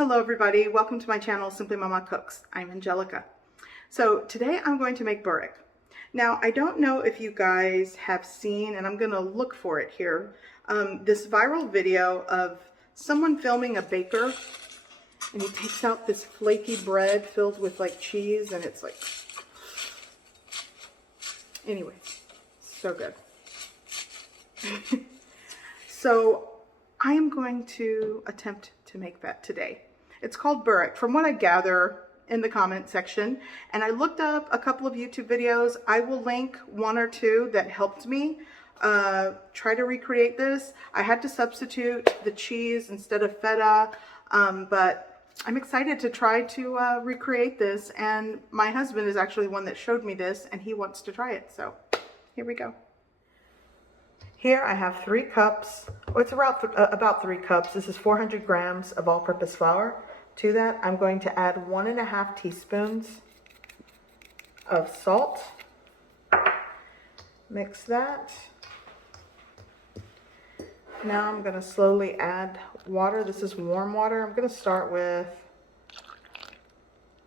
Hello everybody, welcome to my channel, Simply Mama Cooks. I'm Angelica. So today I'm going to make Burek. Now I don't know if you guys have seen, and I'm going to look for it here, this viral video of someone filming a baker, and he takes out this flaky bread filled with like cheese, and it's like, anyway, so good. So I am going to attempt to make that today. It's called Burek, from what I gather in the comment section. And I looked up a couple of YouTube videos. I will link one or two that helped me try to recreate this. I had to substitute the cheese instead of feta, but I'm excited to try to recreate this. And my husband is actually one that showed me this, and he wants to try it. So here we go. Here I have 3 cups, it's about 3 cups. This is 400 grams of all-purpose flour. To that, I'm going to add 1.5 teaspoons of salt. Mix that. Now I'm going to slowly add water. This is warm water. I'm going to start with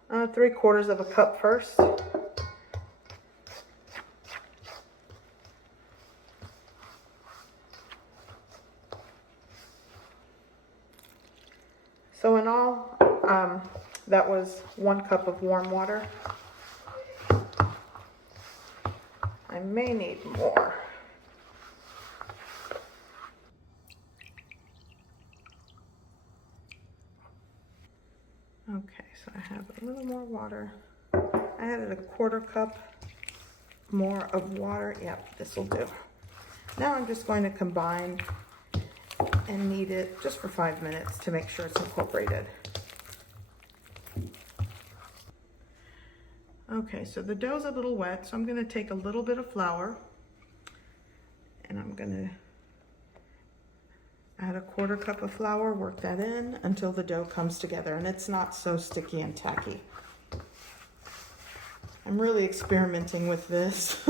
3/4 of a cup first. So in all, that was 1 cup of warm water. I may need more. Okay, so I have a little more water. I added 1/4 cup more of water. Yep, this will do. Now I'm just going to combine and knead it just for 5 minutes to make sure it's incorporated. Okay, so the dough's a little wet, so I'm going to take a little bit of flour and I'm going to add 1/4 cup of flour, work that in until the dough comes together and it's not so sticky and tacky. I'm really experimenting with this.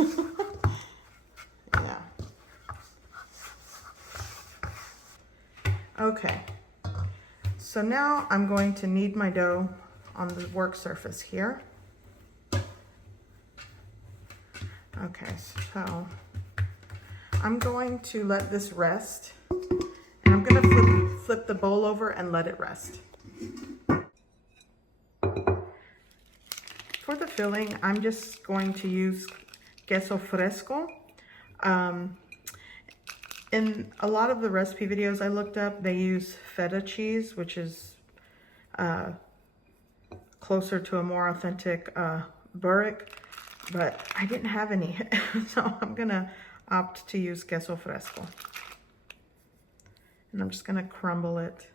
Yeah. Okay, so now I'm going to knead my dough on the work surface here. Okay, so I'm going to let this rest, and I'm going to flip the bowl over and let it rest. For the filling, I'm just going to use queso fresco. In a lot of the recipe videos I looked up, they use feta cheese, which is closer to a more authentic Burek, but I didn't have any, so I'm gonna opt to use queso fresco. And I'm just gonna crumble it.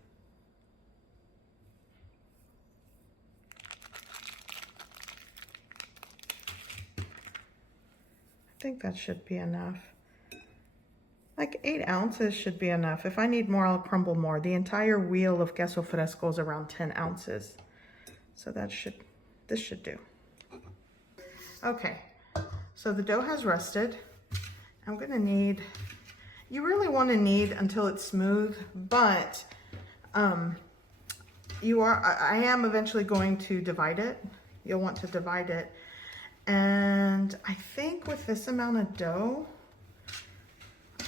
I think that should be enough. Like 8 ounces should be enough. If I need more, I'll crumble more. The entire wheel of queso fresco is around 10 ounces. So this should do. Okay, so the dough has rested. I'm gonna knead, you really wanna knead until it's smooth, but I am eventually going to divide it. You'll want to divide it. And I think with this amount of dough,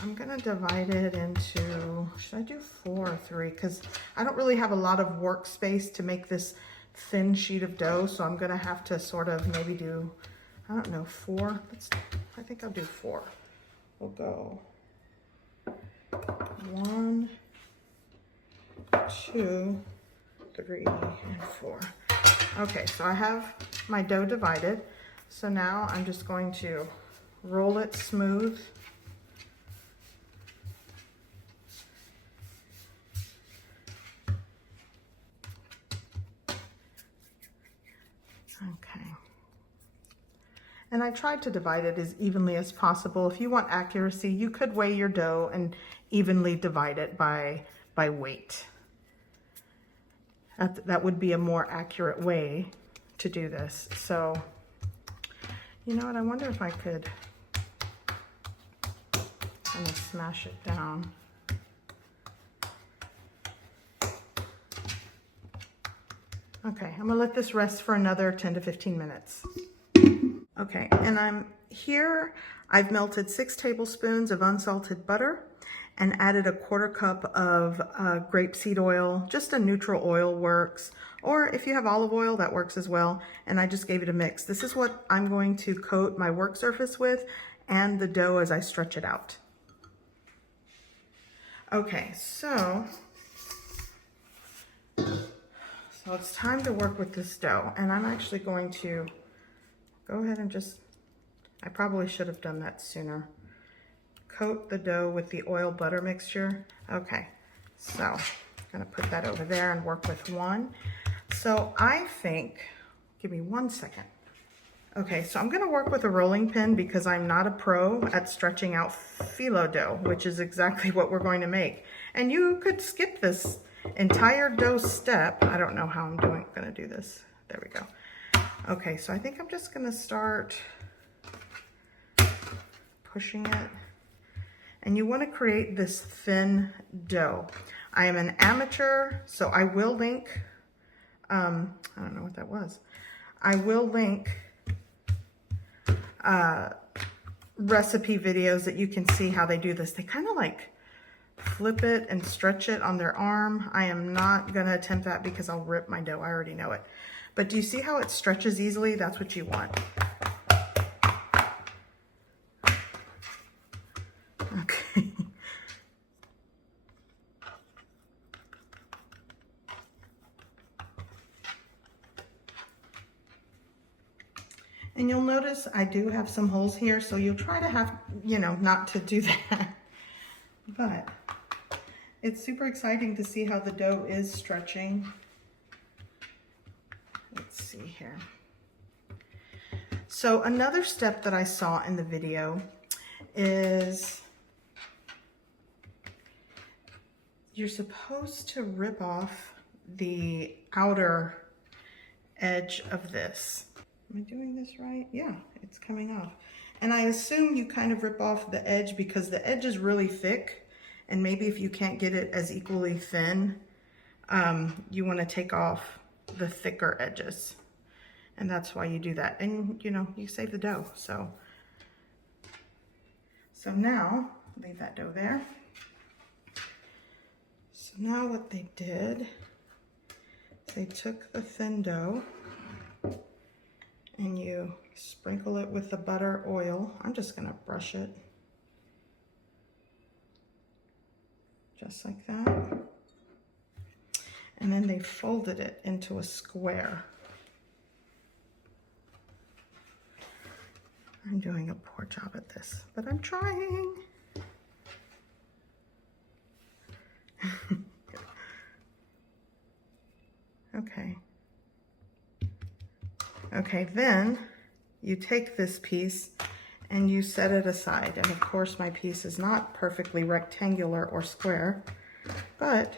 I'm gonna divide it into, should I do 4 or 3? Because I don't really have a lot of workspace to make this thin sheet of dough, so I'm gonna have to sort of maybe do, I don't know, 4. I think I'll do 4. We'll go 1, 2, 3, and 4. Okay, so I have my dough divided. So now I'm just going to roll it smooth. Okay. And I tried to divide it as evenly as possible. If you want accuracy, you could weigh your dough and evenly divide it by weight. That would be a more accurate way to do this. So, you know what, I wonder if I could kind of smash it down. Okay, I'm gonna let this rest for another 10 to 15 minutes. Okay, and I've melted 6 tablespoons of unsalted butter and added a 1/4 cup of grapeseed oil. Just a neutral oil works, or if you have olive oil, that works as well. And I just gave it a mix. This is what I'm going to coat my work surface with and the dough as I stretch it out. Okay, so it's time to work with this dough, and I'm actually going to go ahead and I probably should have done that sooner. Coat the dough with the oil butter mixture. Okay, so I'm gonna put that over there and work with one. So I think, give me 1 second. Okay, so I'm gonna work with a rolling pin because I'm not a pro at stretching out phyllo dough, which is exactly what we're going to make. And you could skip this entire dough step. I don't know how I'm gonna do this. There we go. Okay, so I think I'm just gonna start pushing it. And you want to create this thin dough. I am an amateur, so I will link, I don't know what that was. I will link recipe videos that you can see how they do this. They kind of like flip it and stretch it on their arm. I am not going to attempt that because I'll rip my dough. I already know it. But do you see how it stretches easily? That's what you want. Okay. And you'll notice I do have some holes here, so you'll try to have, not to do that. But it's super exciting to see how the dough is stretching. Let's see here. So another step that I saw in the video is you're supposed to rip off the outer edge of this. Am I doing this right? Yeah, it's coming off. And I assume you kind of rip off the edge because the edge is really thick, and maybe if you can't get it as equally thin, you want to take off the thicker edges. And that's why you do that. And you save the dough. So now, leave that dough there. So now what they did, they took the thin dough and you sprinkle it with the butter oil. I'm just gonna brush it. Just like that. And then they folded it into a square. I'm doing a poor job at this, but I'm trying. Okay. Okay, then you take this piece and you set it aside. And of course my piece is not perfectly rectangular or square, but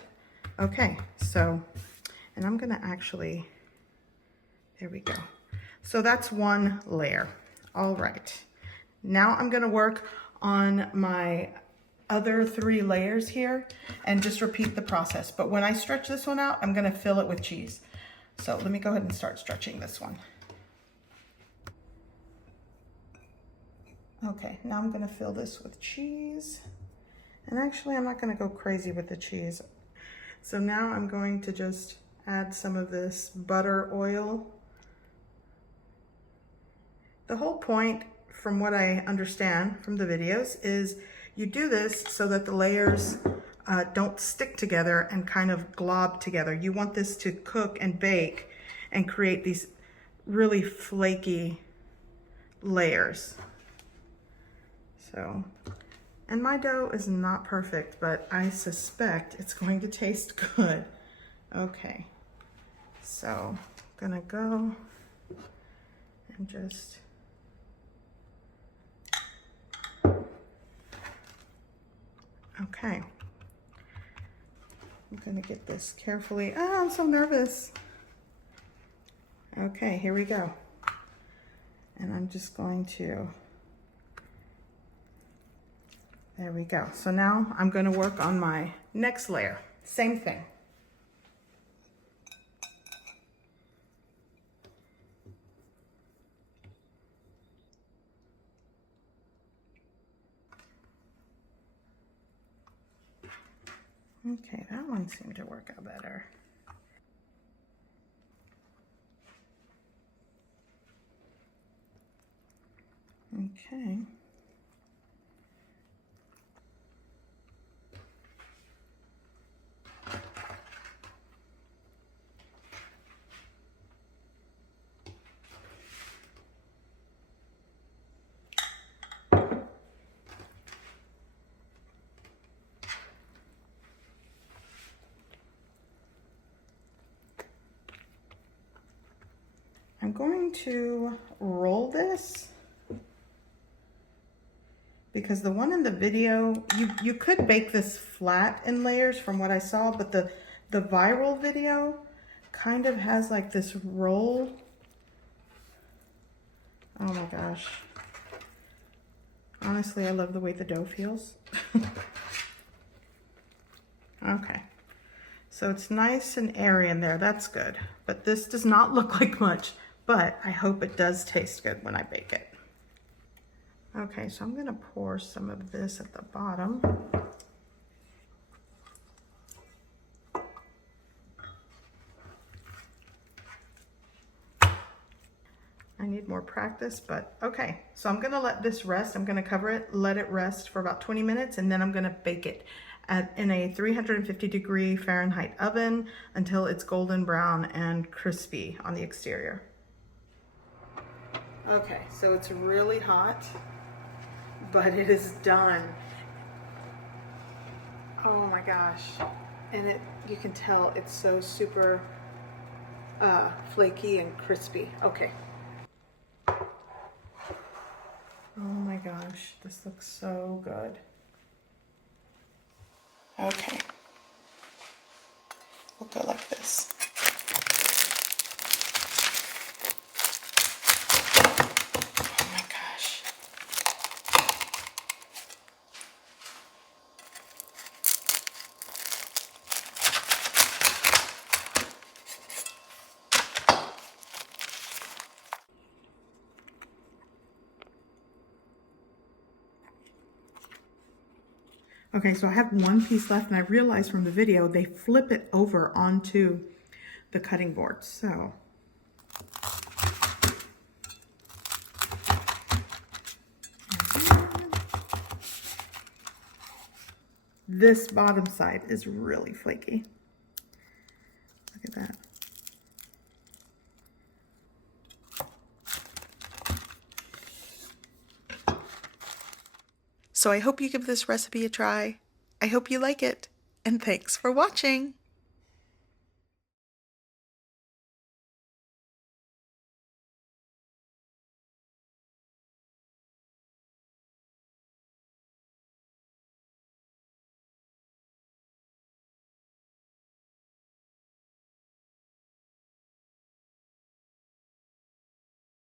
okay, so, and I'm gonna actually, there we go. So that's one layer. All right, now I'm gonna work on my other 3 layers here and just repeat the process. But when I stretch this one out, I'm gonna fill it with cheese. So let me go ahead and start stretching this one. Okay, now I'm gonna fill this with cheese. And actually, I'm not gonna go crazy with the cheese. So now I'm going to just add some of this butter oil. The whole point, from what I understand from the videos, is you do this so that the layers don't stick together and kind of glob together. You want this to cook and bake and create these really flaky layers. So, and my dough is not perfect, but I suspect it's going to taste good. Okay, so I'm gonna go and just okay. I'm gonna get this carefully. Oh, I'm so nervous. Okay, here we go. And I'm just going to, there we go. So now I'm gonna work on my next layer. Same thing. Okay, that one seemed to work out better. Okay. I'm going to roll this because the one in the video, you could bake this flat in layers from what I saw, but the viral video kind of has like this roll. Oh my gosh. Honestly, I love the way the dough feels. Okay. So it's nice and airy in there, that's good. But this does not look like much, but I hope it does taste good when I bake it. Okay, so I'm gonna pour some of this at the bottom. I need more practice, but okay. So I'm gonna let this rest. I'm gonna cover it, let it rest for about 20 minutes, and then I'm gonna bake it in a 350-degree Fahrenheit oven until it's golden brown and crispy on the exterior. Okay, so it's really hot, but it is done. Oh my gosh. And you can tell it's so super flaky and crispy. Okay. Oh my gosh, this looks so good. Okay. We'll go like this. Oh my gosh. Okay, so I have one piece left, and I realized from the video they flip it over onto the cutting board. So this bottom side is really flaky. Look at that. So I hope you give this recipe a try. I hope you like it, and thanks for watching.